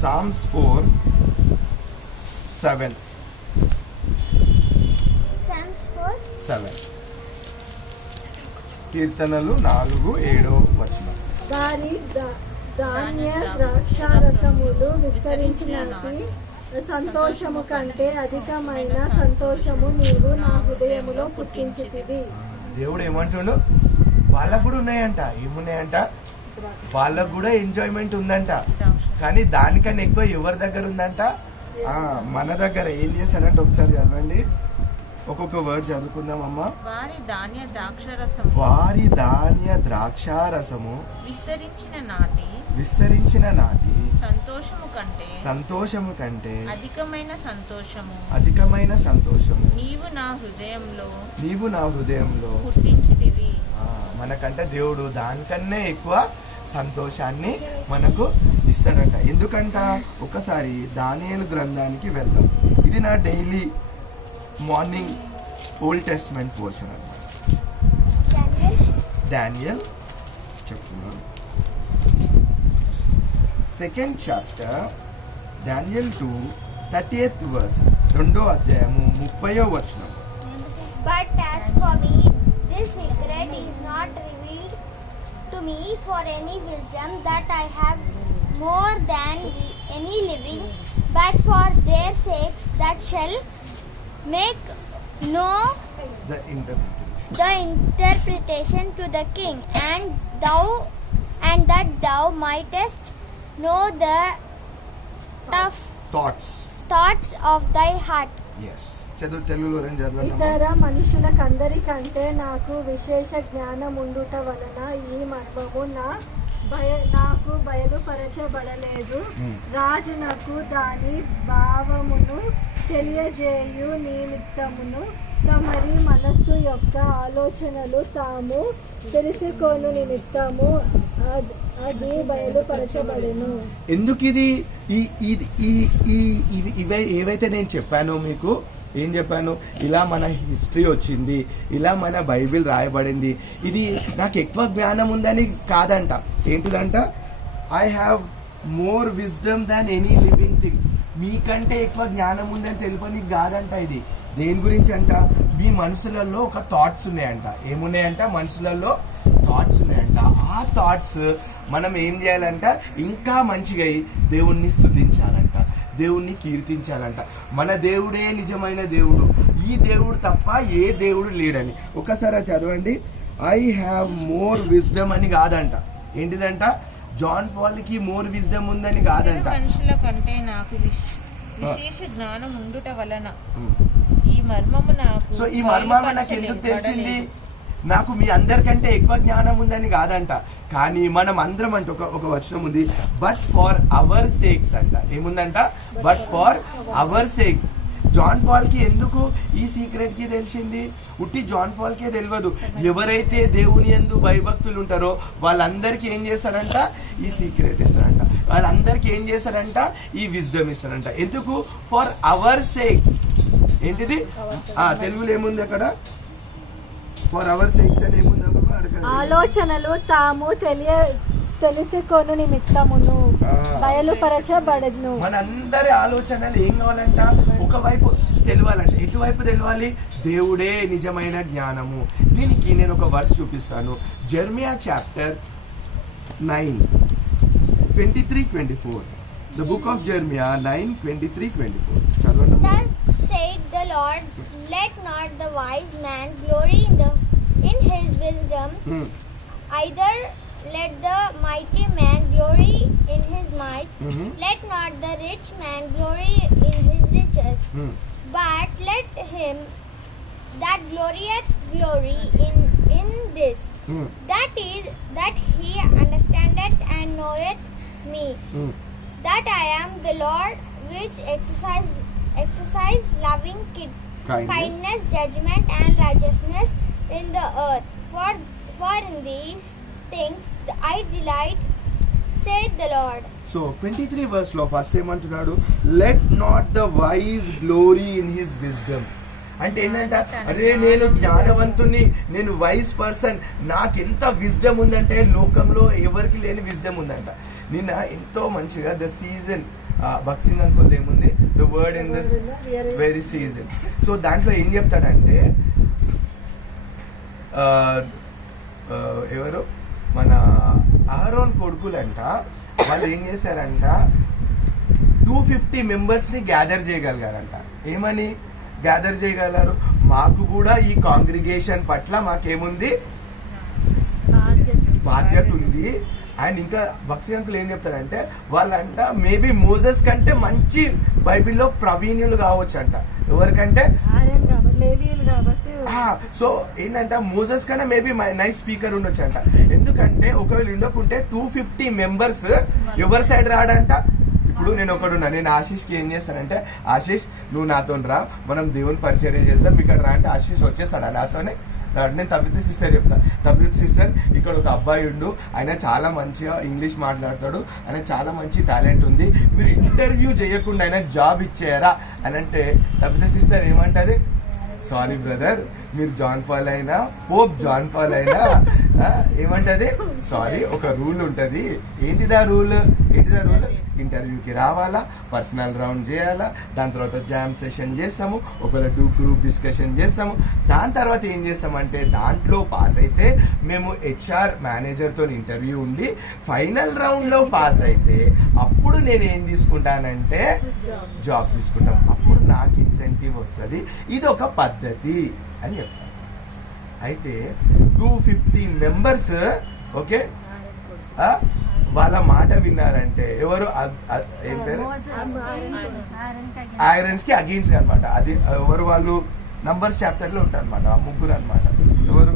Psalms 4:7. Psalms 4:7. కీర్తనలు 4:7 వచనం. వారి ధాన్య ద్రాక్షారసములు విస్తరించినటి సంతోషము కంటే అధికమైన సంతోషము నీవు నా హృదయములో పుట్టించితివి. దేవుడు ఏమంటుండు, వాళ్ళకు కూడా ఉన్నాయంట. ఏమున్నాయంట? వాళ్ళకు కూడా ఎంజాయ్మెంట్ ఉందంట. కానీ దానికన్నా ఎక్కువ ఎవరి దగ్గర ఉందంట? మన దగ్గర. ఏం చేశాడంటే ఒకసారి చదవండి, ఒక్కొక్క వర్డ్ చదువుకుందాం అమ్మా. వారి ధాన్య ద్రాక్షారసము విస్తరించిన నాటి సంతోషము కంటే అధికమైన సంతోషము నీవు నా హృదయంలో పుట్టించితివి. మనకంటే దేవుడు దానికన్నా ఎక్కువ సంతోషాన్ని మనకు ఇస్తాడంట. ఎందుకంట? ఒకసారి దానియేలు గ్రంథానికి వెళ్దాం. ఇది నా daily morning old testament portion అన్నమాట. డానియల్ చెప్తున్నాను, 2nd chapter, Daniel 2:30th verse, 2వ అధ్యాయము 30వ వచనం. But as for me, this secret is not revealed to me for any wisdom that I have more than any living, but for their sakes that shall make know The interpretation to the king, and that thou mightest know the thoughts of thy heart. Yes. తెలుగులో చదవండి. ఇతర మనుషులకందరికంటే నాకు విశేష జ్ఞానం ఉండుట వలన ఈ మర్మము నాకు బయలుపరచబడలేదు. రాజునకు దాని భావమును తెలియజేయు నిమిత్తమును తమరి మనస్సు యొక్క ఆలోచనలు తాము తెలుసుకోను నిమిత్తము అది బయలుపరచబడెను. ఎందుకు ఇది ఏవైతే నేను చెప్పానో మీకు, ఏం చెప్పాను? ఇలా మన హిస్టరీ వచ్చింది, ఇలా మన బైబిల్ రాయబడింది. ఇది నాకు ఎక్కువ జ్ఞానం ఉందని కాదంట. ఏంటిదంట? I have more wisdom than any living thing. మీకంటే ఎక్కువ జ్ఞానం ఉందని తెలుపని కాదంట. ఇది దేని గురించి అంట? మీ మనసులలో ఒక థాట్స్ ఉన్నాయంట. ఏమున్నాయంట? మనసులలో థాట్స్ ఉన్నాయంట. ఆ థాట్స్ మనం ఏం చేయాలంట? ఇంకా మంచిగా దేవుణ్ణి స్తుతించాలంట, దేవుణ్ణి కీర్తించాలంట. మన దేవుడే నిజమైన దేవుడు, ఈ దేవుడు తప్ప ఏ దేవుడు లేడని. ఒకసారి చదవండి. ఐ హ్యావ్ మోర్ విజ్డమ్ అని కాదంట. ఏంటిదంట? జాన్ పాల్కి మోర్ విజ్డమ్ ఉందని కాదంట. మనుషుల కంటే నాకు విశేష జ్ఞానం ఉండుట వలన ఈ మర్మము నాకు. సో ఈ మర్మము నాకు ఎందుకు తెలిసింది? నాకు మీ అందరికంటే ఎక్కువ జ్ఞానం ఉందని కాదంట. కానీ మనం అందరం అంటే ఒక వచనం ఉంది, బట్ ఫార్ అవర్ సేక్స్ అంట. ఏముందంట? But for our sake. John Paul కి ఎందుకు ఈ సీక్రెట్ కి తెలిసింది? ఉట్టి జాన్ పాల్ కే తెలియదు. ఎవరైతే దేవుని యందు భయభక్తులు ఉంటారో వాళ్ళందరికీ ఏం చేస్తాడంట? ఈ సీక్రెట్ ఇస్తాడంట. వాళ్ళందరికీ ఏం చేస్తాడంట? ఈ విజ్డమ్ ఇస్తాడంట. ఎందుకు? For our sakes. ఏంటిది? తెలుగులో ఏముంది అక్కడ? ఫర్ అవర్ సేక్స్ అని ఏముంది? ఆలోచనలు తాము తెలుసుకొను నిమిత్తమును బయలుపరచబడను. మనందరి ఆలోచనలు ఏం కావాలంట? ఒకవైపు తెలియాలంట. ఎటువైపు తెలియాలి? దేవుడే నిజమైన జ్ఞానము. దీనికి నేను ఒక వర్స్ చూపిస్తాను. Jeremiah chapter 9:23-24. The book of Jeremiah 9:23-24. చదవండి. Thus saith the Lord, let not the wise man glory in his wisdom, either let the mighty man glory in his might, let not the rich man glory in his riches, but let him that glorieth glory in this, that he understandeth and knoweth me, that I am the Lord which exercise loving kindness, judgment and righteousness in the earth. For in these things I delight, saith the Lord. So 23 verse లో first ఏమంటున్నాడు? Let not the wise glory in his wisdom. అంటే ఏంటంట? అరే నేను జ్ఞానవంతుని, నేను wise person, నాకు ఎంత wisdom ఉందంటే లోకంలో ఎవరికి లేని విజ్డమ్ ఉందంట. నిన్న ఎంతో మంచిగా ద సీజన్ భక్సింగ్ అంకుల్ ఏముంది, the word in this very season. So దాంట్లో ఏం చెప్తాడంటే ఎవరు మన అహరోన్ కొడుకులంట, వాళ్ళు ఏం చేశారంట 250 మెంబర్స్ ని గ్యాదర్ చేయగలిగారంట. ఏమని గ్యాదర్ చేయగలరు, మాకు కూడా ఈ కాంగ్రిగేషన్ పట్ల మాకేముంది బాధ్యత ఉంది. అండ్ ఇంకా బక్సీ అంకుల్ ఏం చెప్తారంటే వాళ్ళంట మేబీ మోజెస్ కంటే మంచి బైబిల్లో ప్రవీణ్యులు కావచ్చు అంట. ఎవరికంటే సో ఏంటంటే మోజెస్ కన్నా మేబీ నైస్ స్పీకర్ ఉండొచ్చు అంట. ఎందుకంటే ఒకవేళ ఉండకుంటే 250 మెంబర్స్ ఎవరి సైడ్ రాడంట. ఇప్పుడు నేను ఒకడున్నా, నేను ఆశీష్కి ఏం చేస్తానంటే, ఆశీష్ నువ్వు నాతో రా, మనం దేవుని పరిచర్య చేస్తాం, ఇక్కడ రా అంటే ఆశీష్ వచ్చేస్తాడు. నాతోనే నేను తబిత సిస్టర్ చెప్తా, తబిత సిస్టర్ ఇక్కడ ఒక అబ్బాయి ఉండు, ఆయన చాలా మంచిగా ఇంగ్లీష్ మాట్లాడతాడు, ఆయన చాలా మంచి టాలెంట్ ఉంది, మీరు ఇంటర్వ్యూ చేయకుండా ఆయన జాబ్ ఇచ్చేయరా అని అంటే తబిత సిస్టర్ ఏమంటది, సారీ బ్రదర్, మీరు జాన్ పాల్ అయినా పోప్ జాన్ పాల్ అయినా ఏమంటది, సారీ ఒక రూల్ ఉంటది. ఏంటిదా రూల్? ఇంటర్వ్యూకి రావాలా, పర్సనల్ రౌండ్ చేయాలా, దాని తర్వాత జామ్ సెషన్ చేస్తాము, ఒకవేళ గ్రూప్ డిస్కషన్ చేస్తాము. దాని తర్వాత ఏం చేస్తామంటే దాంట్లో పాస్ అయితే మేము HR మేనేజర్తో ఇంటర్వ్యూ ఉండి ఫైనల్ రౌండ్లో పాస్ అయితే అప్పుడు నేను ఏం తీసుకుంటానంటే జాబ్ తీసుకుంటాం, అప్పుడు నాకు ఇన్సెంటివ్ వస్తుంది. ఇది ఒక పద్ధతి అని చెప్తాను. అయితే 250 మెంబర్స్ ఓకే వాళ్ళ మాట విన్నారంటే ఎవరు, ఏం పేరు, ఐరన్స్ కి అగెయిన్స్ అనమాట. అది ఎవరు, వాళ్ళు నంబర్స్ చాప్టర్ లో ఉంటారు అనమాట. ముగ్గురు అనమాట. ఎవరు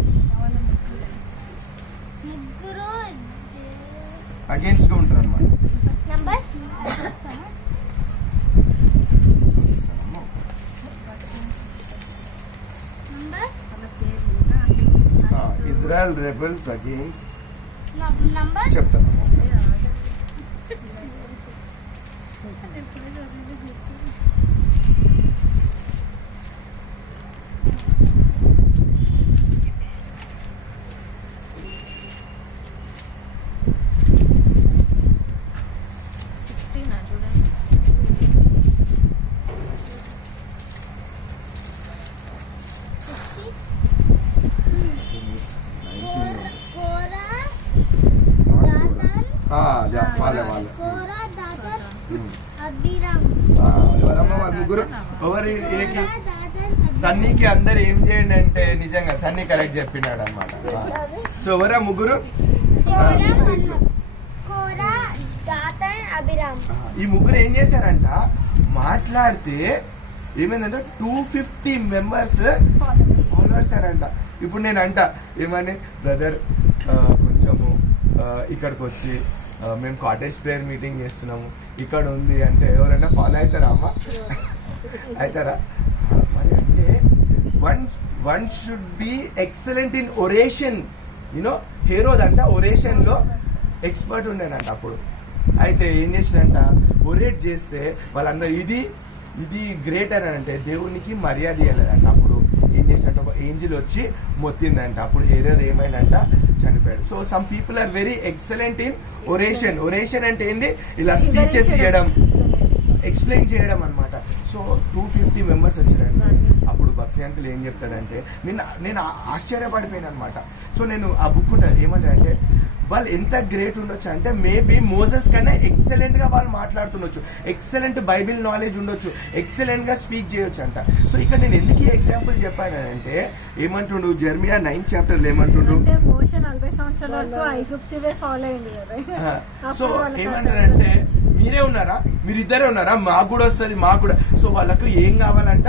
అగెయిన్స్ గా ఉంటారు అనమాట. ఇజ్రాయెల్ రెబెల్స్ అగెయిన్స్ట్ చెప్తాను. సన్నీకి అందరు ఏం చేయండి అంటే నిజంగా సన్నీ కరెక్ట్ చెప్పినాడు అనమాట. సో ఎవరా ముగ్గురు? ఈ ముగ్గురు ఏం చేశారంట, మాట్లాడితే ఏమైందంటే 250 మెంబర్స్ ఫాలోవర్స్ అంట. ఇప్పుడు నేను అంట ఏమని, బ్రదర్ కొంచెము ఇక్కడికి వచ్చి మేము కాటేజ్ ప్రేయర్ మీటింగ్ చేస్తున్నాము, ఇక్కడ ఉంది అంటే ఎవరైనా ఫాలో అవుతారా అమ్మా? అవుతారా? మరి అంటే one should be excellent in oration. You know Herod అంట ఒరేషన్ లో ఎక్స్పర్ట్ ఉండేనంట అప్పుడు. అయితే ఏం చేసినంట, ఒరేట్ చేస్తే వాళ్ళందరూ ఇది గ్రేట్ అని అంటే దేవునికి మర్యాద ఇవ్వలేదంట. అప్పుడు ఏం చేసినట్టు ఒక ఏంజిల్ వచ్చి మొత్తిందంట. అప్పుడు హేరోద్ ఏమైందంట, చనిపోయాడు. So some people are very excellent in oration. Oration అంటే ఏంది, ఇలా స్పీచెస్ ఇవ్వడం, ఎక్స్ప్లెయిన్ చేయడం అనమాట. సో 250 మెంబర్స్ వచ్చారండి. అప్పుడు బక్సీ అంకుల్ ఏం చెప్తాడంటే, నేను ఆశ్చర్యపడిపోయాను అనమాట. సో నేను ఆ బుక్ ఉంటుంది ఏమంటారంటే, వాళ్ళు ఎంత గ్రేట్ ఉండొచ్చు అంటే మేబీ మోజెస్ కన్నా ఎక్సలెంట్ గా వాళ్ళు మాట్లాడుతుండొచ్చు, ఎక్సలెంట్ బైబిల్ నాలెడ్జ్ ఉండొచ్చు, ఎక్సలెంట్ గా స్పీక్ చేయొచ్చు అంట. సో ఇక్కడ నేను ఎందుకు ఈ ఎగ్జాంపుల్ చెప్పానంటే, ఏమంటుండు జెర్మియా 9th చాప్టర్ ఏమంటుండు, సో ఏమంటారంటే మీరే ఉన్నారా, మీరిద్దరే ఉన్నారా, మాకు కూడా వస్తుంది, మాకు కూడా. సో వాళ్ళకు ఏం కావాలంట,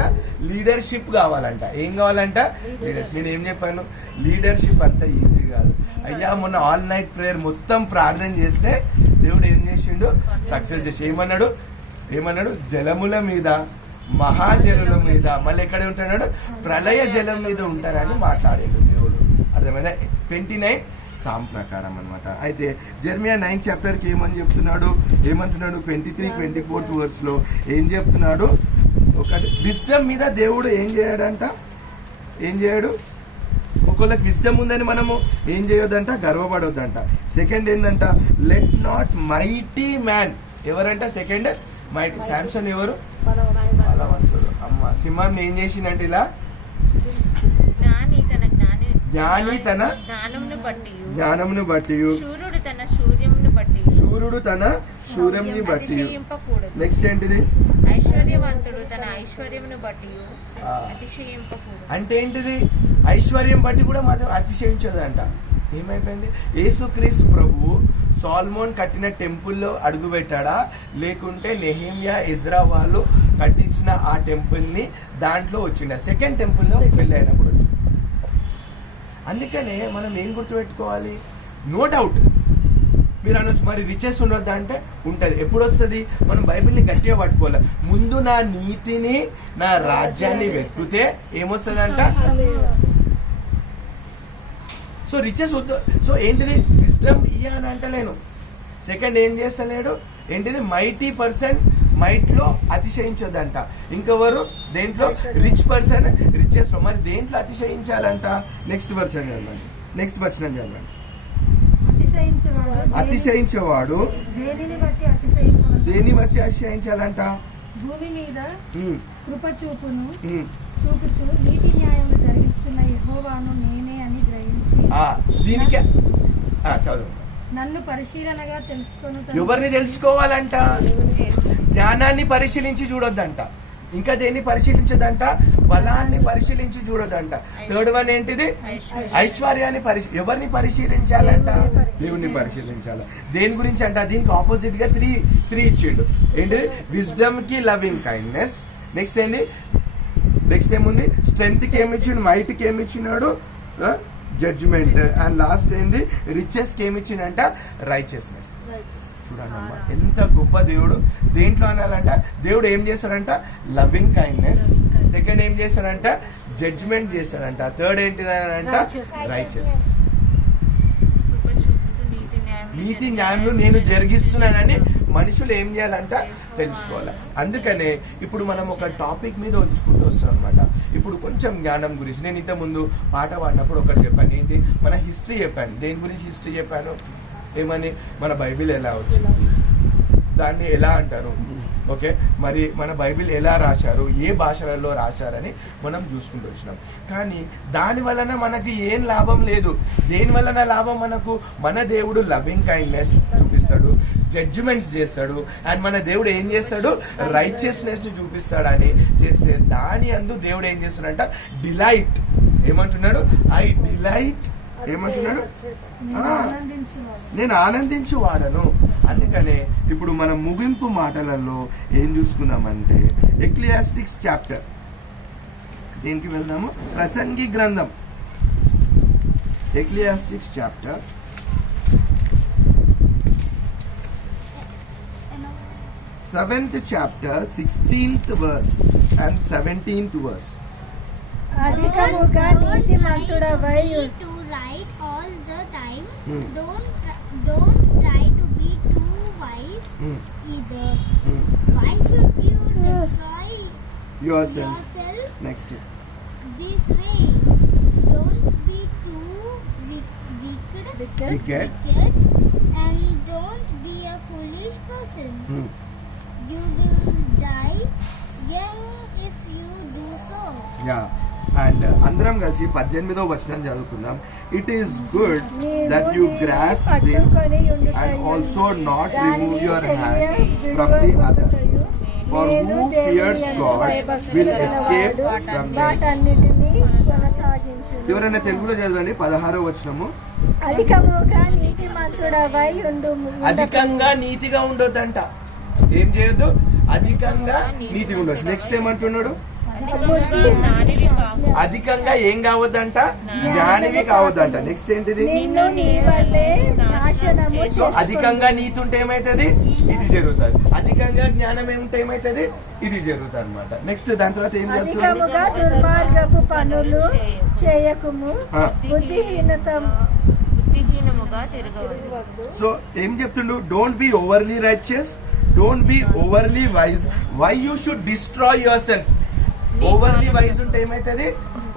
లీడర్షిప్ కావాలంట. ఏం కావాలంట, లీడర్షిప్. నేను ఏం చెప్పాను, లీడర్షిప్ అంత ఈజీ కాదు అయ్యా. మొన్న ఆల్ నైట్ ప్రేయర్ మొత్తం ప్రార్థన చేస్తే దేవుడు ఏం చేసిండు, సక్సెస్ చేసి ఏమన్నాడు, జలముల మీద, మహాజలుల మీద, మళ్ళీ ఎక్కడ ఉంటున్నాడు, ప్రళయ జలం మీద ఉంటారని మాట్లాడాడు దేవుడు. అర్థమైందా? 29 సామ్ ప్రకారం అనమాట. అయితే జెర్మియా 9th చాప్టర్ కి ఏమంటున్నాడు 23-24 వర్స్ లో ఏం చెప్తున్నాడు, ఒకటి విజ్డమ్ మీద దేవుడు ఏం చేయడు, ఒకళ్ళకి విజ్డమ్ ఉందని మనము ఏం చేయొద్దంట, గర్వపడొద్దంట. సెకండ్ ఏంటంట, లెట్ నాట్ మైటీ మ్యాన్, ఎవరంట సెకండ్, మైటీ. శాంసన్ ఎవరు? బలవంతుడు. అమ్మ సింహం ఏం చేసిందంటే ఇలా జ్ఞాని తన జ్ఞానమును బట్టి జ్ఞానమును బట్టి శూరుడు తన శూర్యమును బట్టి శూరుడు తన శూర్యంని బట్టి. అతిశయింపకూడదు. నెక్స్ట్ ఏంటిది? ఐశ్వర్యవంతుడు తన ఐశ్వర్యమును బట్టి అతిశయింపకూడదు. అంటే ఏంటిది? ఐశ్వర్యం బట్టి కూడా మాత్రం అతిశయించదంట. ఏమైపోయింది? యేసుక్రీస్తు ప్రభువు సాల్మోన్ కట్టిన టెంపుల్లో అడుగు పెట్టాడా, లేకుంటే నెహెమ్యా ఇజ్రా వాళ్ళు కట్టించిన ఆ టెంపుల్ ని దాంట్లో వచ్చిండ సెకండ్ టెంపుల్లో వెళ్ళైనప్పుడు వచ్చి. అందుకనే మనం ఏం గుర్తుపెట్టుకోవాలి? నో డౌట్ మీరు అనొచ్చు మరి రిచెస్ ఉండొద్దా అంటే ఉంటది. ఎప్పుడు వస్తుంది? మనం బైబిల్ని గట్టిగా పట్టుకోవాలి. ముందు నా నీతిని నా రాజ్యాన్ని వెతుకుతే ఏమొస్తుందంట? సో రిచెస్ వద్దు. సో ఏంటిది? విజ్డమ్ ఇయ్య అని అంటలేను. సెకండ్ ఏం చేస్తలేడు? ఏంటిది? మైటీ పర్సన్ మైట్ లో అతిశయించొద్దంట. ఇంకెవరు? దేంట్లో? రిచ్ పర్సన్ రిచెస్ లో. మరి దేంట్లో అతిశయించాలంట? నెక్స్ట్ పర్సన్ చదవండి. నెక్స్ట్ వచనం చదవండి. అతిశయించేవాడు దేని బట్టి అతిశయించాలంట? భూమి మీద ఉమ్, కృప చూపును ఉమ్. చూపుచు నీతి న్యాయములు జరిగిస్తున్న యెహోవాను నేనే అని గ్రహించి దీనికి చదువు. నన్ను పరిశీలనగా తెలుసుకొని ఎవరిని తెలుసుకోవాలంట? జ్ఞానాన్ని పరిశీలించి చూడొద్దంట. ఇంకా దేన్ని పరిశీలించదంట? బలాన్ని పరిశీలించి చూడొద్దంట. థర్డ్ వన్ ఏంటిది? ఐశ్వర్యాన్ని ఎవరిని పరిశీలించాలంట? దేవుణ్ణి పరిశీలించాలి. దేని గురించి అంట? దీనికి ఆపోజిట్ గా త్రీ ఇచ్చిండు. ఏంటిది? విజ్డమ్ కి లవింగ్ కైండ్నెస్. నెక్స్ట్ ఏంది? నెక్స్ట్ ఏముంది? స్ట్రెంత్ కి ఏమిచ్చిండు? మైట్ కి ఏమిచ్చినాడు? జడ్జిమెంట్. అండ్ లాస్ట్ ఏంది? రిచెస్ కి ఏమిచ్చిండంట? రైచియస్నెస్. చూడండి అమ్మా ఎంత గొప్ప దేవుడు. దేంట్లో అనాలంట? దేవుడు ఏం చేస్తాడంట? Loving kindness. సెకండ్ ఏం చేస్తాడంట? జడ్జిమెంట్ చేస్తాడంట. థర్డ్ ఏంటిదంట? రైచియస్నెస్. నీతి న్యాయంలో నేను జరిగిస్తున్నానని మనుషులు ఏం చేయాలంట? తెలుసుకోవాలి. అందుకనే ఇప్పుడు మనం ఒక టాపిక్ మీద ఉంచుకుంటూ వస్తాం అనమాట. ఇప్పుడు కొంచెం జ్ఞానం గురించి నేను ఇంత ముందు పాట పాడినప్పుడు ఒకటి చెప్పాను. ఏంటి? మన హిస్టరీ చెప్పాను. దేని గురించి హిస్టరీ చెప్పాను? ఏమని? మన బైబిల్ ఎలా వచ్చింది, దాన్ని ఎలా అంటారు, ఓకే, మరి మన బైబిల్ ఎలా రాశారు, ఏ భాషలలో రాశారని మనం చూసుకుంటూ వచ్చినాం. కానీ దాని వలన మనకి ఏం లాభం లేదు. దేని వలన లాభం మనకు? మన దేవుడు లవింగ్ కైండ్నెస్ చూపిస్తాడు, జడ్జిమెంట్స్ చేస్తాడు. అండ్ మన దేవుడు ఏం చేస్తాడు? రైచియస్నెస్ ని చూపిస్తాడని చేస్తే దాని అందు దేవుడు ఏం చేస్తున్నాడంట? డిలైట్. ఏమంటున్నాడు? I delight. ఏమంటున్నాడు? నేను ఆనందించు వాడను. అందుకనే ఇప్పుడు మనం ముగింపు మాటలలో ఏం చూసుకున్నామంటే ఎక్లియాస్టిక్స్ చాప్టర్. దేనికి వెళ్దాము? ప్రసంగి గ్రంథం. Ecclesiastes chapter 7th chapter 16th verse and 17th verse. అధికముగా నీతిమంతుడవై to write all the time. Don't try to be too wise either. Why should you destroy yourself? yourself Next. this way? Don't be too wicked, and don't be a foolish person. You will die young if you do so. Yeah. And అందరం కలిసి 18వ వచనం చదువుకుందాం. It is good that you grasp this and also not remove your hand from the other. For who fears God will escape from వాటన్నిటిని కొనసాగించు. ఎవరైనా తెలుగులో చదవండి 16వ వచనము. అధికముగా నీతిమంతుడవై ఉండు. అధికంగా నీతిగా ఉండొద్దంట. ఏం చేయొద్దు? అధికంగా నీతిగా ఉండొచ్చు. నెక్స్ట్ ఏమంటున్నాడు? అధికంగా ఏం కావద్దంట? జ్ఞానివి కావద్దంట. నెక్స్ట్ ఏంటిది? సో అధికంగా నీతి ఉంటే ఏమైతుంది? ఇది జరుగుతుంది. అధికంగా జ్ఞానం ఏముంటే ఏమైతుంది? ఇది జరుగుతుంది అనమాట. నెక్స్ట్ దాని తర్వాత ఏం జరుగుతుంది? దుర్మార్గపు పనులు చేయకుము, బుద్ధిహీనముగా తిరగవద్దు. సో ఏం చెప్తుండు? Don't be overly righteous, don't be overly wise. Why you should destroy yourself? Overly wise ఉంటే ఏమైతుంది?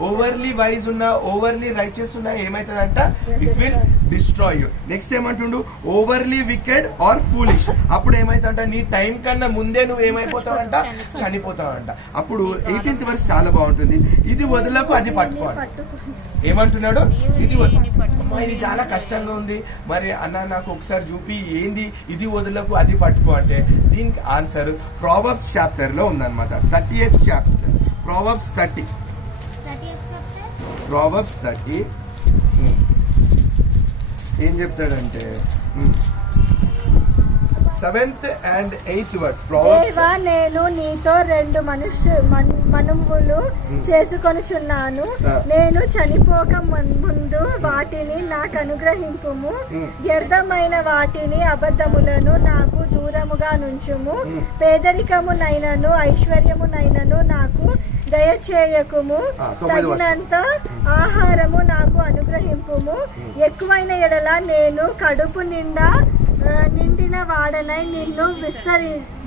ఓవర్లీ వైజ్ ఉన్నా ఓవర్లీ రైచియస్ ఉన్నా ఏమైతుందంట, it will destroy you. Next ఏమంటుండు, ఓవర్లీ వికెడ్ ఆర్ ఫూలిష్. అప్పుడు ఏమైతుందంట, నీ టైం కన్నా ముందే నువ్వు ఏమైపోతావంట, చనిపోతావంట. అప్పుడు 18th వర్స్ చాలా బాగుంటుంది. ఇది వదలకు అది పట్టుకోవాలి. ఏమంటున్నాడు, ఇది అమ్మా ఇది చాలా కష్టంగా ఉంది, మరి అన్న నాకు ఒకసారి చూపి ఏంది ఇది వదులకు అది పట్టుకో అంటే, దీనికి ఆన్సర్ ప్రావర్బ్స్ చాప్టర్ లో ఉందన్నమాట. 30th chapter Proverbs 30. 30th chapter. Proverbs 30 ఏం చెప్తాడంటే 7th and 8th వర్స్. దేవా నేను నీతో 2 మనువులు చేసుకొనుచున్నాను. నేను చనిపోక ముందు వాటిని నాకు అనుగ్రహింపుము. వ్యర్థమైన వాటిని అబద్ధములను నాకు దూరముగా నుంచుము. పేదరికమునైనను ఐశ్వర్యమునైనను నాకు దయచేయకుము. తగినంత ఆహారము నాకు అనుగ్రహింపుము. ఎక్కువైన ఎడల నేను కడుపు నిండిన వాడనై నిన్ను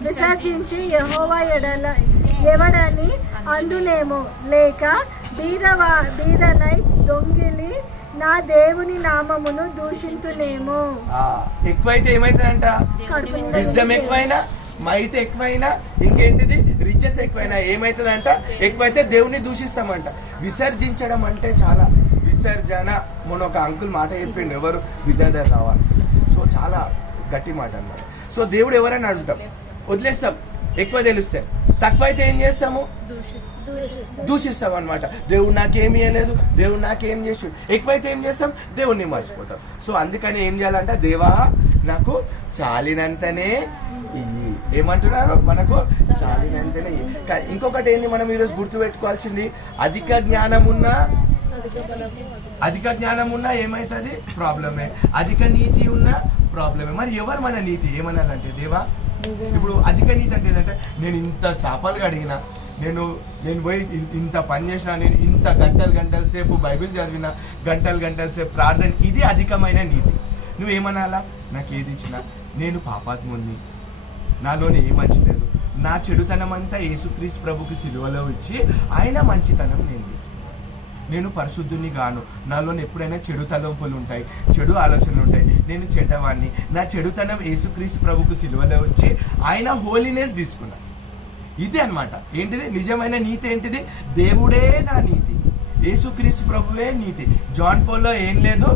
విసర్జించి యెహోవా ఎవడని అందునేమో, లేక బీదనై దొంగిలి నా దేవుని నామమును దూషింతునేమో. ఎక్కువైతే ఏమైతుందంట, విజ్డమ్ ఎక్కువైనా, మైట్ ఎక్కువైనా, ఇంకేంటిది రిచెస్ ఎక్కువైనా ఏమైతుందంట, ఎక్కువైతే దేవుని దూషిస్తామంట. విసర్జించడం అంటే చాలా విసర్జన. మొన్న ఒక అంకుల్ మాట చెప్పిండు, ఎవరు విద్యాధర్ రావాలి. సో చాలా గట్టి మాట అన్నారు. సో దేవుడు ఎవరైనా అడుగుతాం, వదిలేస్తాం. ఎక్కువ తెలుస్తాయి, తక్కువైతే ఏం చేస్తాము, దూషిస్తాం అనమాట. దేవుడు నాకేం ఇవ్వలేదు, దేవుడు నాకేం చేసి. ఎక్కువైతే ఏం చేస్తాం, దేవుడిని మర్చిపోతాం. సో అందుకని ఏం చేయాలంట, దేవా నాకు చాలినంతనే ఇయ్యి. ఏమంటున్నారు, మనకు చాలినంతనే ఇయ్యి. ఇంకొకటి ఏంది మనం ఈరోజు గుర్తు పెట్టుకోవాల్సింది, అధిక జ్ఞానం ఉన్నా ఏమైతుంది, ప్రాబ్లమే. అధిక నీతి ఉన్నా ప్రాబ్లమే. మరి ఎవరు మన నీతి ఏమనాలంటే, దేవా ఇప్పుడు అధిక నీతి అంటే ఏంటంటే, నేను ఇంత చేపలు కడిగినా, నేను పోయి ఇంత పని చేసినా, నేను ఇంత గంటల సేపు బైబిల్ చదివిన, గంటల సేపు ప్రార్థన, ఇది అధికమైన నీతి. నువ్వేమనాలా, నాకు ఏది ఇచ్చినా నేను పాపాత్ముని, నాలోనే ఏ మంచి లేదు, నా చెడుతనం అంతా యేసుక్రీస్తు ప్రభుకి సిలువలో ఇచ్చి ఆయన మంచితనం నేను తీసుకున్నాను, నేను పరిశుద్ధుని గాను, నాలో ఎప్పుడైనా చెడు తలంపులు ఉంటాయి, చెడు ఆలోచనలు ఉంటాయి, నేను చెడ్డవాడిని, నా చెడుతనం యేసుక్రీస్తు ప్రభుకు సిలువలో వచ్చి ఆయన హోలీనెస్ తీసుకున్నాను. ఇది అన్నమాట. ఏంటిది నిజమైన నీతి, ఏంటిది, దేవుడే నా నీతి, యేసుక్రీస్తు ప్రభువే నీతి. జాన్ పోల్లో ఏం లేదు,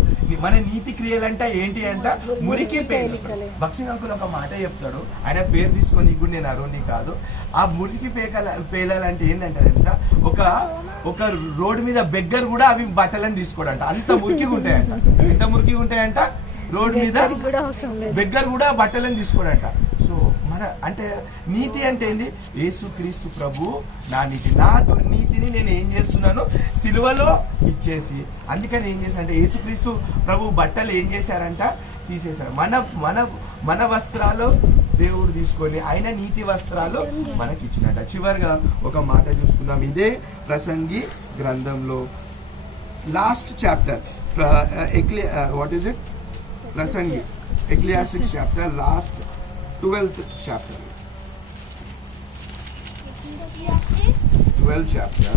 మన నీతి క్రియలంటే ఏంటి అంట, మురికి పేలు. బక్సింగ్ అంకుల్ ఒక మాట చెప్తాడు, ఆయన పేరు తీసుకొని కూడా నేను అరుణి కాదు. ఆ మురికి పేలాలంటే ఏంటంటే తెలుసా, ఒక రోడ్డు మీద బెగ్గర్ కూడా అవి బట్టలను తీసుకోడంట, అంత మురికిగా ఉంటాయంట. ఎంత మురికిగా ఉంటాయంట, రోడ్డు మీద బెగ్గర్ కూడా బట్టలను తీసుకోడంట. సో మన అంటే నీతి అంటే ఏంది, యేసుక్రీస్తు ప్రభు నా నీతి. నా దుర్నీతిని నేను ఏం చేస్తున్నాను, సిలువలో ఇచ్చేసి. అందుకని ఏం చేశారంటే, యేసుక్రీస్తు ప్రభు బట్టలు ఏం చేశారంట, తీసేశారు. మన వస్త్రాలు దేవుడు తీసుకొని ఆయన నీతి వస్త్రాలు మనకి ఇచ్చినట్ట. చివరిగా ఒక మాట చూసుకుందాం. ఇదే ప్రసంగి గ్రంథంలో last chapter, what is it, ప్రసంగి Ecclesiastes chapter last 12th chapter. 12th chapter.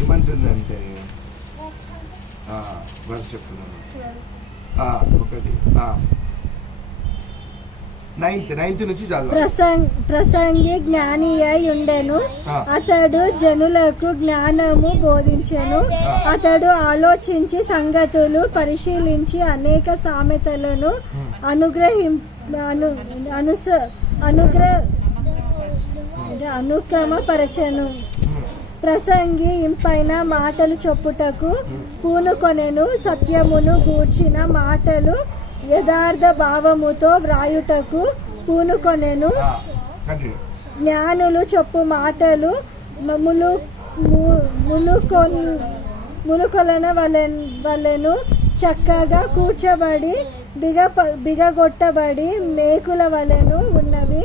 ఏమంటుందంటే వర్స్ చెప్తున్నాను, ఒకటి 9th నుంచి చదవాలి. ప్రసంగి జ్ఞాని అయి ఉండెను, అతడు జనులకు జ్ఞానము బోధించెను. అతడు ఆలోచించి సంగతులు పరిశీలించి అనేక సామెతలను అనుక్రమపరచెను. ప్రసంగి ఇంపైన మాటలు చెప్పుటకు పూనుకొనెను. సత్యమును గూర్చిన మాటలు యథార్థ భావముతో వ్రాయుటకు పూనుకొనెను. జ్ఞానులు చెప్పు మాటలు ములుకొలన వలెను చక్కగా కూర్చబడి బిగగొట్టబడి మేకుల వలెను ఉన్నవి.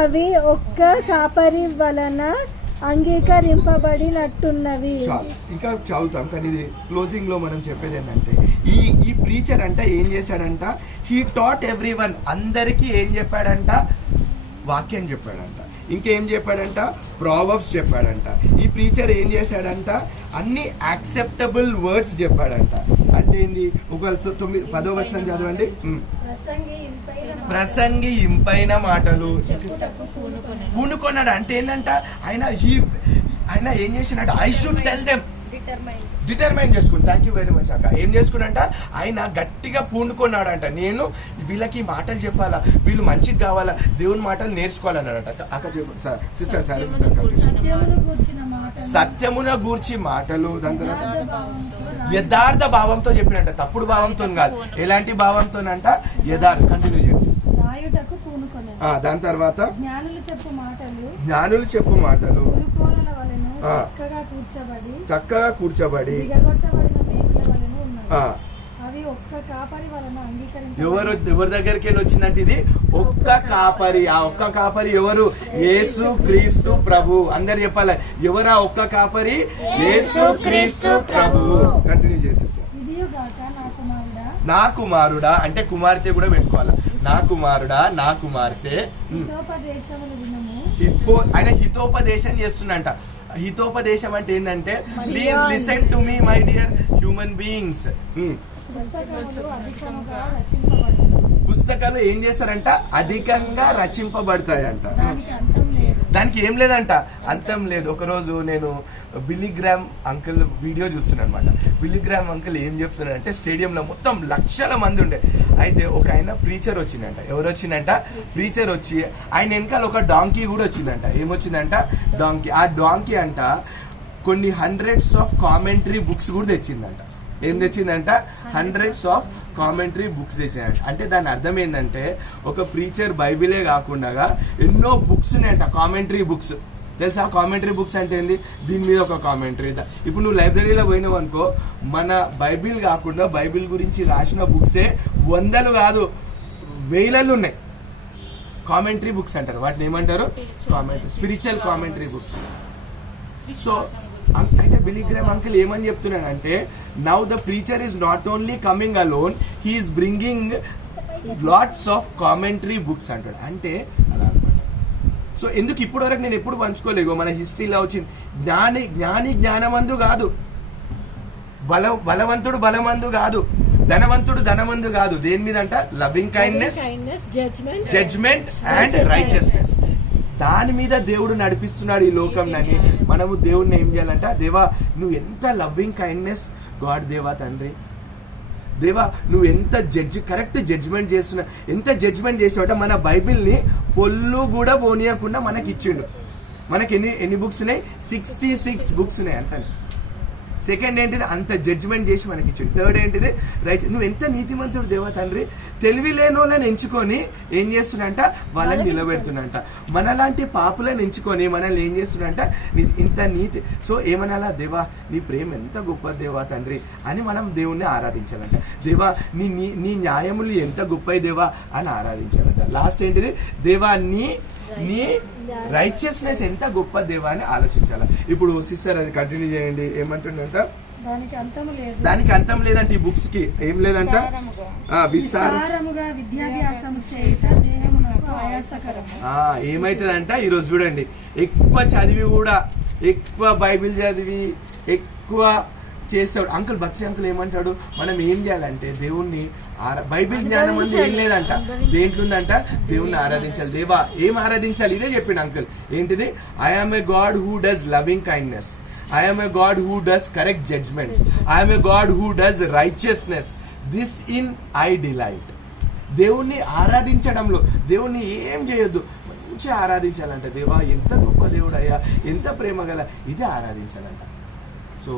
అవి ఒక్క కాపరి వలన అంగీకరింపబడినట్టున్నవి. ఇంకా చదువుతాం, కానీ ఇది క్లోజింగ్ లో మనం చెప్పేది ఏంటంటే, ఈ ప్రీచర్ అంట ఏం చేశాడంట, హీ టాట్ ఎవ్రీవన్, అందరికీ ఏం చెప్పాడంట, వాక్యం చెప్పాడంట. ఇంకేం చెప్పాడంట, ప్రావర్బ్స్ చెప్పాడంట. ఈ ప్రీచర్ ఏం చేశాడంట, అన్ని యాక్సెప్టబుల్ వర్డ్స్ చెప్పాడంట. అంటే ఏంది, ఒక 10వ వచనం చదవండి. ప్రసంగి ఇంపైన మాటలు పూనుకొన్నాడు. అంటే ఏంటంట, ఆయన ఏం చేసినట్టు, I should tell them, determine చేసుకుని, థ్యాంక్ యూ వెరీ మచ్ అక్క. ఏం చేసుకున్నంట, ఆయన గట్టిగా పూనుకున్నాడంట, నేను వీళ్ళకి మాటలు చెప్పాలా, వీళ్ళు మంచిగా కావాలా, దేవుని మాటలు నేర్చుకోవాలన్నాడట. అక్క చెప్పు సిస్టర్, సరే సిస్టర్. సత్యమున గూర్చి మాటలు, దాని తర్వాత యథార్థ భావంతో చెప్పినట్ట, తప్పుడు భావంతో కాదు. ఎలాంటి భావంతోనంట, యథార్థ. కంటిన్యూ చేయండి సిస్టర్. దాని తర్వాత జ్ఞానులు చెప్పు మాటలు చక్కగా కూర్చోబడి ఎవరి దగ్గరికి వెళ్ళి వచ్చిందంటే, ఇది ఒక్క కాపరి. ఆ ఒక్క కాపరి ఎవరు, యేసు క్రీస్తు ప్రభు. అందరు చెప్పాలి, ఎవరా ఒక్క కాపరి, యేసు క్రీస్తు ప్రభు. కంటిన్యూ చేసి నా కుమారుడా, అంటే కుమార్తె కూడా పెట్టుకోవాలి. నా కుమారుడా, నా కుమార్తె, ఆయన హితోపదేశం చేస్తుందంట. హితోపదేశం అంటే ఏంటంటే, please listen to me my dear human beings. పుస్తకాలు ఏం చేస్తారంట, అధికంగా రచింపబడతాయంట. దానికి ఏం లేదంట, అంతం లేదు. ఒకరోజు నేను బిల్లీగ్రామ్ అంకుల్ వీడియో చూస్తున్నాను అనమాట. బిల్లీగ్రామ్ అంకుల్ ఏం చెప్తున్నాడంటే, స్టేడియంలో మొత్తం లక్షల మంది ఉండే. అయితే ఒక ఆయన ప్రీచర్ వచ్చిందంట. ఎవరు వచ్చిందంట, ప్రీచర్ వచ్చి ఆయన వెనకాల ఒక డాంకీ కూడా వచ్చిందంట. ఏమొచ్చిందంట, డాంకీ. ఆ డాంకీ అంట కొన్ని హండ్రెడ్స్ ఆఫ్ కామెంటరీ బుక్స్ కూడా తెచ్చిందంట. ఏం తెచ్చిందంట, హండ్రెడ్స్ ఆఫ్ కామెంటరీ బుక్స్ తెచ్చిందంట. అంటే దాని అర్థం ఏంటంటే, ఒక ప్రీచర్ బైబిలే కాకుండా ఎన్నో బుక్స్ ఉన్నాయంట, కామెంటరీ బుక్స్. తెలుసా కామెంటరీ బుక్స్ అంటే ఏంది, దీని మీద ఒక కామెంటరీ. ఇప్పుడు నువ్వు లైబ్రరీలో పోయినావు అనుకో, మన బైబిల్ కాకుండా బైబిల్ గురించి రాసిన బుక్సే వందలు కాదు వేలలు ఉన్నాయి. కామెంటరీ బుక్స్ అంటారు వాటిని. ఏమంటారు, commentary, spiritual commentary books. So అయితే బిలీగ్రామ్ అంకుల్ ఏమని చెప్తున్నాడంటే, now the preacher is not only coming alone, he is bringing lots of commentary books అంటాడు. అంటే అలా అనమాట. సో ఎందుకు ఇప్పటి వరకు నేను ఎప్పుడు పంచుకోలేవు, మన హిస్టరీలో వచ్చింది. జ్ఞాని జ్ఞానమందు కాదు, బలవంతుడు బలమందు కాదు, ధనవంతుడు ధనమందు కాదు. దేని మీద అంట, loving kindness, judgment and righteousness. దాని మీద దేవుడు నడిపిస్తున్నాడు ఈ లోకంని. మనము దేవుడిని ఏం చేయాలంట, దేవా నువ్వు ఎంత లవ్వింగ్ కైండ్నెస్ గాడ్, దేవా తండ్రి, దేవా నువ్వు ఎంత కరెక్ట్ జడ్జ్మెంట్ చేస్తున్నా, ఎంత జడ్జ్మెంట్ చేసినావు అంటే, మన బైబిల్ని పొల్లు కూడా పోనీయకుండా మనకి ఇచ్చిండు. మనకి ఎన్ని బుక్స్ ఉన్నాయి, 66 బుక్స్ ఉన్నాయి అంత. సెకండ్ ఏంటిది, అంత జడ్జ్మెంట్ చేసి మనకి ఇచ్చిండు. థర్డ్ ఏంటిది, రైట్. నువ్వు ఎంత నీతిమంతుడు దేవా తండ్రి, తెలివి లేని వాళ్ళని ఎంచుకొని ఏం చేస్తున్నంట, వాళ్ళని నిలబెడుతున్నంట. మనలాంటి పాపులను ఎంచుకొని మనల్ని ఏం చేస్తున్నంట, ఇంత నీతి. సో ఏమనాలా, దేవా నీ ప్రేమ ఎంత గొప్ప దేవా తండ్రి అని మనం దేవుణ్ణి ఆరాధించాలంట. దేవా నీ న్యాయములు ఎంత గొప్పవి దేవా అని ఆరాధించాలంట. లాస్ట్ ఏంటిది, దేవా నీ రైచియస్నెస్ ఎంత గొప్ప దేవా అని ఆలోచించాలి. ఇప్పుడు సిస్టర్ అది కంటిన్యూ చేయండి. ఏమంటుండంట, దానికి అంతం లేదంట. ఈ బుక్స్ కి ఏం లేదంట, విస్తారముగా విద్యాభ్యాసం ఏమైతుందంట. ఈరోజు చూడండి, ఎక్కువ చదివి కూడా, ఎక్కువ బైబిల్ చదివి ఎక్కువ చేస్తాడు. అంకుల్ బక్సీ అంకుల్ ఏమంటాడు, మనం ఏం చేయాలంటే దేవుణ్ణి బైబిల్ జ్ఞానం అంటే ఏం లేదంట, దేంట్లో ఉందంట, దేవుణ్ణి ఆరాధించాలి. దేవా ఏం ఆరాధించాలి, ఇదే చెప్పిండు అంకుల్. ఏంటిది, I'm a God who does loving kindness, I'm a God who does correct judgments, I'm a God who does righteousness, this in I delight. దేవుణ్ణి ఆరాధించడంలో, దేవుణ్ణి ఏం చేయొద్దు, మంచిగా ఆరాధించాలంట. దేవా ఎంత గొప్ప దేవుడు అయ్యా, ఎంత ప్రేమ గల, ఇదే ఆరాధించాలంట. సో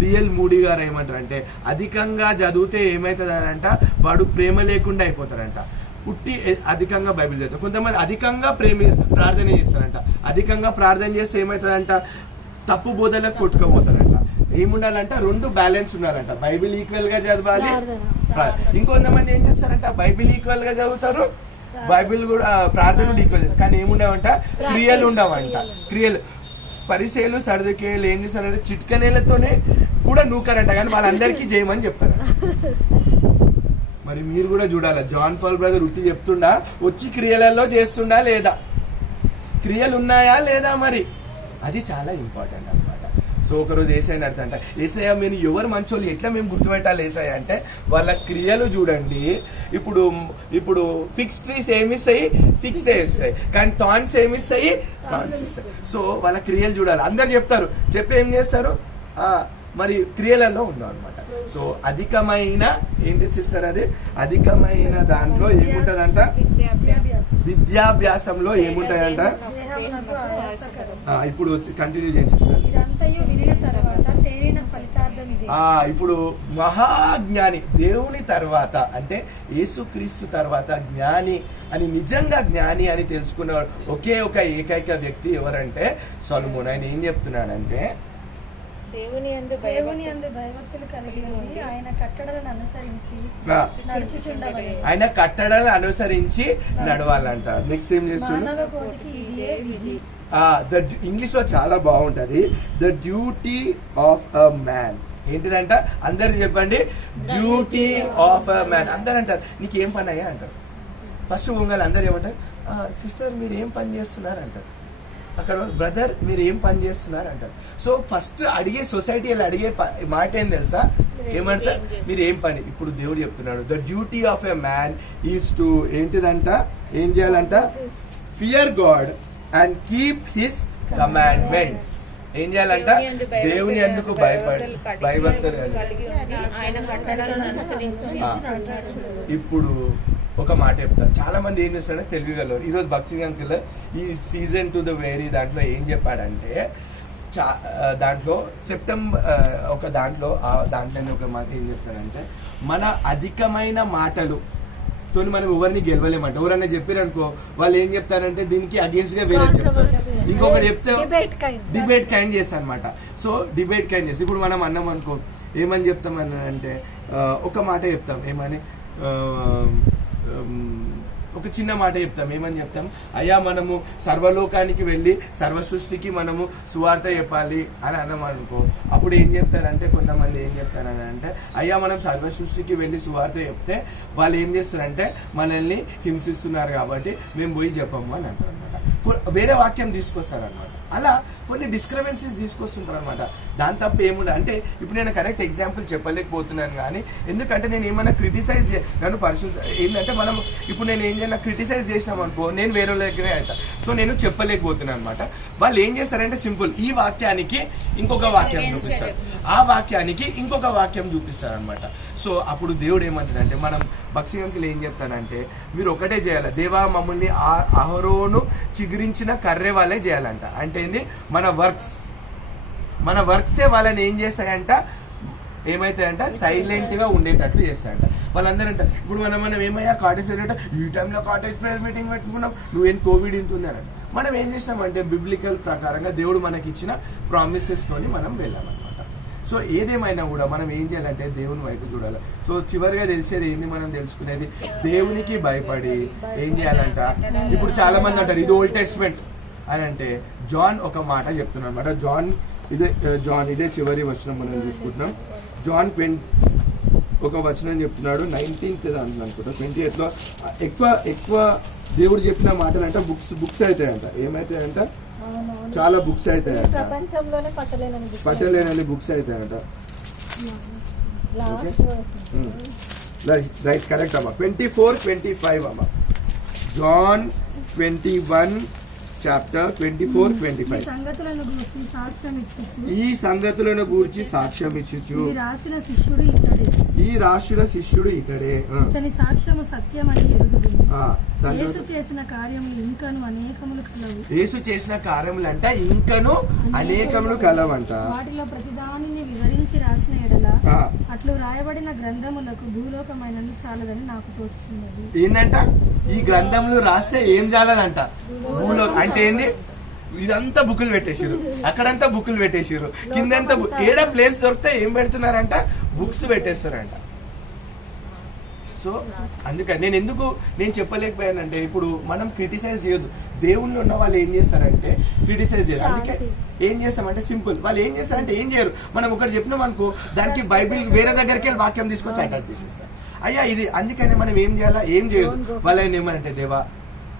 డిఎల్ మూడీ గారు ఏమంటారంటే, అధికంగా చదివితే ఏమవుతుందంట, వాడు ప్రేమ లేకుండా అయిపోతాడంట. పుట్టి అధికంగా బైబిల్ చదువుతారు. కొంతమంది అధికంగా ప్రార్థన చేస్తారంట. అధికంగా ప్రార్థన చేస్తే ఏమవుతుందంట, తప్పు బోధలకు కొట్టుకోపోతారంట. ఏముండాలంట, 2 బ్యాలెన్స్ ఉండాలంట. బైబిల్ ఈక్వల్ గా చదవాలి. ఇంకొంతమంది ఏం చేస్తారంట, బైబిల్ ఈక్వల్ గా చదువుతారు, బైబిల్ కూడా ప్రార్థన ఈక్వల్, కానీ ఏముండవంట, క్రియలు ఉండవంట. క్రియలు పరిచయలు సర్దుకేలు ఏం చేస్తారంటే, చిట్కనేలతోనే కూడా నూకారంట, కానీ వాళ్ళందరికీ చేయమని చెప్తారు. మరి మీరు కూడా చూడాలి, జాన్ పాల్ బ్రదర్ ఉట్టి చెప్తుండా, వచ్చి క్రియలలో చేస్తుండా లేదా? క్రియలు ఉన్నాయా లేదా మరి, అది చాలా ఇంపార్టెంట్ అనమాట. సో ఒకరోజు ఏసఐని అడుగుతాంట, ఏసయ్య మీరు ఎవరు మంచోళ్ళు ఎట్లా మేము గుర్తుపెట్టాలి ఏసయ్య అంటే, వాళ్ళ క్రియలు చూడండి. ఇప్పుడు ఫిక్స్ ట్రీస్ ఏమిస్తాయి, ఫిక్స్ ఇస్తాయి, కానీ థాన్స్ ఏమిస్తాయి, థాన్స్ ఇస్తాయి. సో వాళ్ళ క్రియలు చూడాలి. అందరు చెప్తారు, చెప్పి ఏం చేస్తారు, మరి క్రియలలో ఉన్నాం అనమాట. సో అధికమైన ఏంటి సిస్టర్, అది అధికమైన దాంట్లో ఏముంటదంట, విద్యాభ్యాసంలో ఏముంటాయంట. ఇప్పుడు కంటిన్యూ చేయండి సిస్టర్. ఇప్పుడు మహాజ్ఞాని దేవుని తర్వాత అంటే యేసుక్రీస్తు తర్వాత జ్ఞాని అని, నిజంగా జ్ఞాని అని తెలుసుకున్నవాడు ఒకే ఒక ఏకైక వ్యక్తి ఎవరంటే సొలొమోను. ఆయన ఏం చెప్తున్నాడంటే, దేవుని యందు భయభక్తులు కలిగి ఉండి ఆయన కట్టడలను అనుసరించి నడుచుచుండవలెను. ఆయన కట్టడలను అనుసరించి నడవాలంట. నెక్స్ట్ ఏం చేస్తున్నాడు, ఇంగ్లీష్ లో చాలా బాగుంటది, the duty of a man. ఏంటిదంట, అందరు చెప్పండి, డ్యూటీ ఆఫ్ అ మ్యాన్. అందరు అంటారు నీకు ఏం పని అయ్యా అంటారు. ఫస్ట్ పొంగాలి అందరు ఏమంటారు, సిస్టర్ మీరు ఏం పని చేస్తున్నారు అంటారు. అక్కడ బ్రదర్ మీరు ఏం పని చేస్తున్నారు అంటారు. సో ఫస్ట్ అడిగే సొసైటీలో అడిగే మాట ఏం తెలుసా, ఏమంటారు, మీరు ఏం పని. ఇప్పుడు దేవుడు చెప్తున్నాడు, the duty of a man is to ఏంటిదంట, ఏం చేయాలంట, fear God and keep his commandments. ఏం చేయాలంట, దేవుని ఎందుకు భయభక్తులు. ఇప్పుడు ఒక మాట చెప్తా, చాలా మంది ఏం చేస్తారంటే తెలివిగలరు. ఈరోజు భక్సింగ్ అంకుల్ ఈ సీజన్ టు ద వేరీ దాంట్లో ఏం చెప్పాడంటే, దాంట్లో సెప్టెంబర్ ఒక దాంట్లో ఒక మాట ఏం చెప్తాడంటే, మన అధికమైన మాటలు తోని మనం ఎవరిని గెలవలేమంట. ఎవరన్నా చెప్పారనుకో వాళ్ళు ఏం చెప్తారంటే దీనికి అగేన్స్ట్ గా వేరే చెప్తారు, ఇంకొకటి చెప్తే డిబేట్ కైండ్ చేస్తారు అనమాట. సో డిబేట్ కైండ్ చేస్తే ఇప్పుడు మనం అన్నాం అనుకో, ఏమని చెప్తామని అంటే ఒక మాట చెప్తాం, ఏమని ఒక చిన్న మాట చెప్తాం, ఏమని చెప్తాం, అయ్యా మనము సర్వలోకానికి వెళ్ళి సర్వ సృష్టికి మనము సువార్త చెప్పాలి అని అన్నాం అనుకో. అప్పుడు ఏం చెప్తారంటే కొంతమంది ఏం చెప్తారని అంటే, అయ్యా మనం సర్వ సృష్టికి వెళ్ళి సువార్త చెప్తే వాళ్ళు ఏం చేస్తారంటే మనల్ని హింసిస్తున్నారు కాబట్టి మేము పోయి చెప్పము అని అంటారు అనమాట. వేరే వాక్యం తీసుకొస్తారు అనమాట. అలా కొన్ని డిస్క్రిపెన్సీస్ తీసుకొస్తుంటారు అనమాట. దాని తప్ప ఏముండదు. అంటే ఇప్పుడు నేను కరెక్ట్ ఎగ్జాంపుల్ చెప్పలేకపోతున్నాను, కానీ ఎందుకంటే నేను ఏమైనా క్రిటిసైజ్ నన్ను పరిశుద్ధ ఏంటంటే మనం ఇప్పుడు నేను ఏం చేయాలి, క్రిటిసైజ్ చేసినాం అనుకో నేను వేరే దగ్గరే అవుతా. సో నేను చెప్పలేకపోతున్నాను అనమాట. వాళ్ళు ఏం చేస్తారంటే సింపుల్, ఈ వాక్యానికి ఇంకొక వాక్యం చూపిస్తారు, ఆ వాక్యానికి ఇంకొక వాక్యం చూపిస్తారు అనమాట. సో అప్పుడు దేవుడు ఏమంటాడంటే, మనం భక్సింగంకులు ఏం చెప్తానంటే, మీరు ఒకటే చేయాలి, దేవా మమ్మల్ని అహరోను చిగురించిన కర్రె వాళ్ళే చేయాలంట. అంటే ఏంది, మన వర్క్సే వాళ్ళని ఏం చేస్తాయంట, ఏమైతాయంట, సైలెంట్ గా ఉండేటట్లు చేస్తాయంట. వాళ్ళందరంట ఇప్పుడు మనం ఏమయ్యా కాటేజ్ ఫేర్ ఈ టైంలో కాటేజ్ ఫేర్ మీటింగ్ పెట్టుకున్నాం, నువ్వేం కోవిడ్ ఇంతుంది అని. మనం ఏం చేసినామంటే బిబ్లికల్ ప్రకారంగా దేవుడు మనకి ఇచ్చిన ప్రామిసెస్ తోని మనం వెళ్ళామన్నమాట. సో ఏదేమైనా కూడా మనం ఏం చేయాలంటే దేవుని వైపు చూడాలి. సో చివరిగా తెలిసేది ఏంది, మనం తెలుసుకునేది దేవునికి భయపడి ఏం చేయాలంట. ఇప్పుడు చాలా మంది అంటారు ఇది ఓల్డ్ టెస్ట్మెంట్ అని అంటే, జాన్ ఒక మాట చెప్తున్నాడు అనమాట. జాన్ ఇదే చివరి వచనం మనం చూసుకుంటున్నాం. జాన్ 20 ఒక వచనం చెప్తున్నాడు, 19th అనుకుంటా 28లో. ఎక్కువ దేవుడు చెప్పిన మాటలు అంటే బుక్స్ అవుతాయంట. ఏమైతాయంట, చాలా బుక్స్ అవుతాయంట, పట్టలేనని బుక్స్ అవుతాయంట. రైట్, కరెక్ట్ అమ్మా. 24-25 అమ్మా. John 21 chapter 24-25. ఈ సంగతులను గూర్చి సాక్ష్యం ఇచ్చుచు ఈ రాసిన శిష్యుడు ఇతడే. ఇతని సాక్ష్యము సత్యమని ఎరుగుదుము. యేసు చేసిన కార్యములు ఇంకను అనేకములు కలవు. యేసు చేసిన కార్యములు అంట ఇంకను అనేకములు కలవంట. వాటిలో ప్రతిదానిని వివరించి రాసిన ఎడల అట్లు రాయబడిన గ్రంథములకు భూలోకమైనను చాలదని నాకు తోచుతున్నది. ఏందంట, ఈ గ్రంథములు రాస్తే ఏం చాలదంట, భూలోకం అంటే ఏంది, ఇదంతా బుక్కులు పెట్టేసారు, అక్కడంతా బుక్కులు పెట్టేసారు, కిందంతా ఏడా ప్లేస్ దొరికితే ఏం పెడుతున్నారంట, బుక్స్ పెట్టేస్తారంట. సో అందుకని నేను చెప్పలేకపోయానంటే, ఇప్పుడు మనం క్రిటిసైజ్ చేయొద్దు. దేవుళ్ళు ఉన్న వాళ్ళు ఏం చేస్తారంటే క్రిటిసైజ్ చేయరు. అందుకే ఏం చేస్తామంటే సింపుల్, వాళ్ళు ఏం చేస్తారంటే ఏం చేయరు. మనం ఒకటి చెప్పినాం అనుకో, దానికి బైబిల్ వేరే దగ్గరికి వెళ్ళి వాక్యం తీసుకొచ్చి అటాచ్ చేసేస్తారు. అయ్యా ఇది అందుకని మనం ఏం చేయాలా, ఏం చేయదు. వాళ్ళని ఏమనంటే, దేవా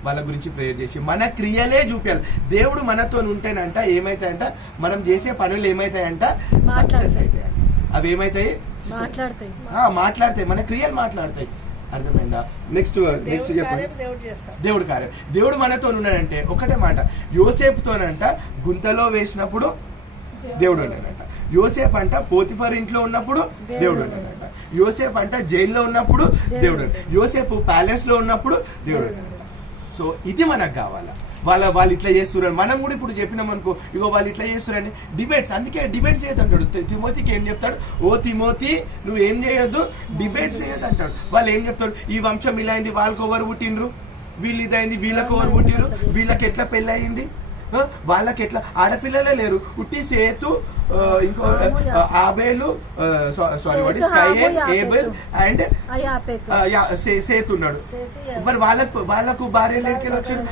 వాళ్ళ గురించి ప్రేయర్ చేసి మన క్రియలే చూపించాలి. దేవుడు మనతో ఉంటేనంట ఏమైతాయంట, మనం చేసే పనులు ఏమైతాయంట, సక్సెస్ అవుతాయంట. అవి ఏమైతాయి, మాట్లాడతాయి, మన క్రియలు మాట్లాడతాయి. అర్థమైందా? నెక్స్ట్ చెప్పండి. దేవుడు కార్యం. దేవుడు మనతో ఉన్నాడంటే ఒకటే మాట, యోసేపుతోనంట గుంతలో వేసినప్పుడు దేవుడు ఉన్నాడంట, యోసేపు అంట పోతిఫర్ ఇంట్లో ఉన్నప్పుడు దేవుడు ఉన్నాడంట, యోసేపు అంట జైల్లో ఉన్నప్పుడు దేవుడు, యోసేపు ప్యాలెస్ లో ఉన్నప్పుడు దేవుడు ఉన్నాడంట. సో ఇది మనకు కావాలా. వాళ్ళు ఇట్లా చేస్తున్నారు, మనం కూడా ఇప్పుడు చెప్పినాం అనుకో, ఇగో వాళ్ళు ఇట్లా చేస్తున్నారని డిబేట్స్. అందుకే డిబేట్స్ చేయొద్దు అంటాడు తిమోతికి. ఏం చెప్తాడు, ఓ తిమోతి నువ్వు ఏం చేయొద్దు, డిబేట్స్ చేయొద్దు అంటాడు. వాళ్ళు ఏం చెప్తాడు, ఈ వంశం ఇలా అయింది, వాళ్ళకి ఎవరు పుట్టిండ్రు, వీళ్ళు ఇదైంది, వీళ్ళకి ఎవరు పుట్టిండ్రు, వీళ్ళకి ఎట్లా పెళ్ళి అయింది, వాళ్ళకి ఎట్లా ఆడపిల్లలే లేరు, ఉట్టి సేతు, ఇంకో Abel, sorry what is Cain, Abel and Seth ఉన్నాడు. మరి వాళ్ళకు భార్య లేకెళ్ళి వచ్చారు.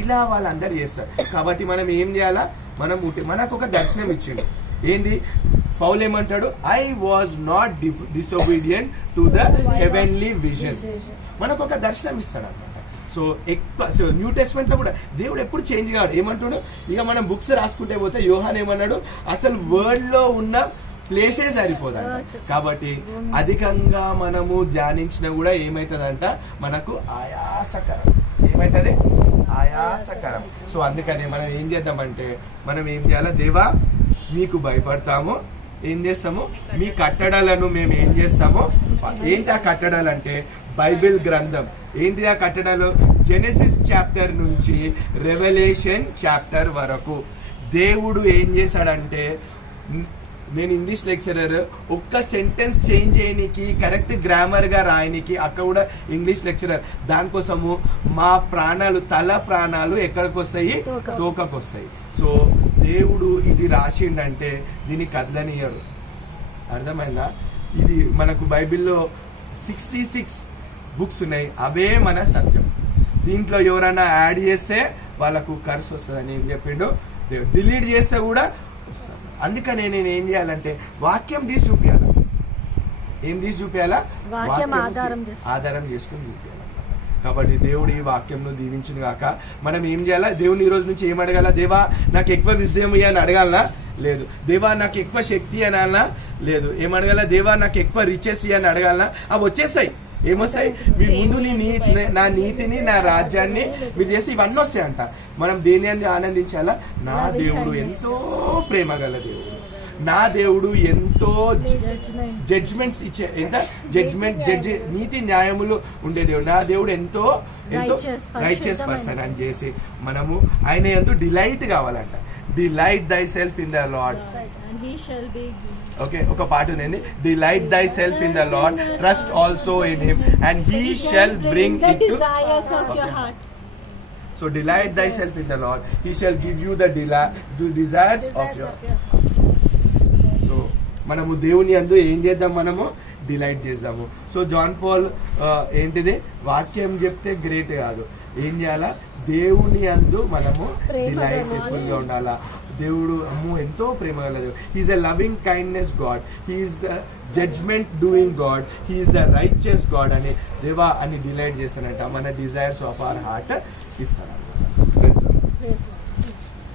ఇలా వాళ్ళందరూ చేస్తారు. కాబట్టి మనం ఏం చేయాలా, మనకు ఒక దర్శనం ఇచ్చిండు. ఏంది, పౌలు ఏమంటాడు, I was not disobedient to the heavenly vision. మనకు ఒక దర్శనం ఇస్తాడు అన్నమాట. సో న్యూ టెస్ట్మెంట్ లో కూడా దేవుడు ఎప్పుడు చేంజ్ కాడు. ఏమంటాడు, ఇక మనం బుక్స్ రాసుకుంటే పోతే యోహాన్ ఏమన్నాడు, అసలు వరల్డ్ లో ఉన్న ప్లేసే సరిపోదంట. కాబట్టి అధికంగా మనము ధ్యానించినా కూడా ఏమైతుందంట, మనకు ఆయాసకరం. ఏమైతుంది, ఆయాసకరం. సో అందుకని మనం ఏం చేద్దామంటే, మనం ఏం చేయాలా, దేవా మీకు భయపడతాము, ఏం చేస్తాము, మీ కట్టడాలను మేము ఏం చేస్తాము. ఏంటి ఆ కట్టడాలు అంటే బైబిల్ గ్రంథం. ఏంటి ఆ కట్టడాలు, జెనెసిస్ చాప్టర్ నుంచి రెవల్యూషన్ చాప్టర్ వరకు దేవుడు ఏం చేశాడంటే, నేను ఇంగ్లీష్ లెక్చరర్, ఒక్క సెంటెన్స్ చేంజ్ చేయడానికి, కరెక్ట్ గ్రామర్ గా రాయనికి, అక్కడ కూడా ఇంగ్లీష్ లెక్చరర్, దానికోసము మా ప్రాణాలు, తల ప్రాణాలు ఎక్కడికి వస్తాయి, తోకకు వస్తాయి. సో దేవుడు ఇది రాసిండంటే దీన్ని కదలనియడు. అర్థమైందా? ఇది మనకు బైబిల్లో 66 బుక్స్ ఉన్నాయి, అవే మన సత్యం. దీంట్లో ఎవరైనా యాడ్ చేస్తే వాళ్ళకు కర్స్ వస్తుందని ఏం చెప్పిండు దేవుడు, డిలీట్ చేస్తే కూడా వస్తుంది. అందుకనే నేను ఏం చేయాలంటే వాక్యం తీసి చూపించాలా. ఏం తీసి చూపించాలా, ఆధారం చేసుకుని చూపించాలి. కాబట్టి దేవుడు ఈ వాక్యంను దీవించును గాక. మనం ఏం చేయాలా, దేవుని ఈ రోజు నుంచి ఏం అడగాల, దేవా నాకు ఎక్కువ విజయం అని అడగాలనా, లేదు. దేవా నాకు ఎక్కువ శక్తి అని అన్నా, లేదు. ఏమడగాల, దేవా నాకు ఎక్కువ రిచెస్ అని అడగాలనా, అవి వచ్చేస్తాయి. ఏమొస్తాయి, మీ ముందు నా నీతిని, నా రాజ్యాన్ని మీరు చేసి ఇవన్నీ వస్తాయంట. మనం దేని అని ఆనందించాలా, నా దేవుడు ఎంతో ప్రేమ గల దేవుడు, నా దేవుడు ఎంతో జడ్జ్మెంట్స్ ఇచ్చే, ఎంత జడ్జి నీతి న్యాయములు ఉండే దేవుడు, నా దేవుడు ఎంతో రైచియస్ పర్సన్ అని చేసి మనము ఆయన ఎంతో డిలైట్ కావాలంట. డిలైట్ దై self in the lord. Okay, ఒక పాట ఉంది, డిలైట్ దై self in the lord, trust also in him and he shall bring it to. So delight దై self in the lord, he shall give you the desires of your. So మనము దేవుని యందు ఏం చేద్దాం, మనము డిలైట్ చేద్దాము. So John Paul ఏంటిది, వాక్యం చెప్తే గ్రేట్ కాదు, ఏం చేయాలా, దేవుని యందు మనము డిలైట్ఫుల్ గా ఉండాలా. దేవుడు అమ్మో ఎంతో ప్రేమ గలదు. He is a loving kindness God, he is judgment doing God, he is the righteous God అని దేవా అని డిలైట్ చేస్తానంట. మన డిజైర్స్ ఆఫ్ అవర్ హార్ట్ ఇస్తాడు.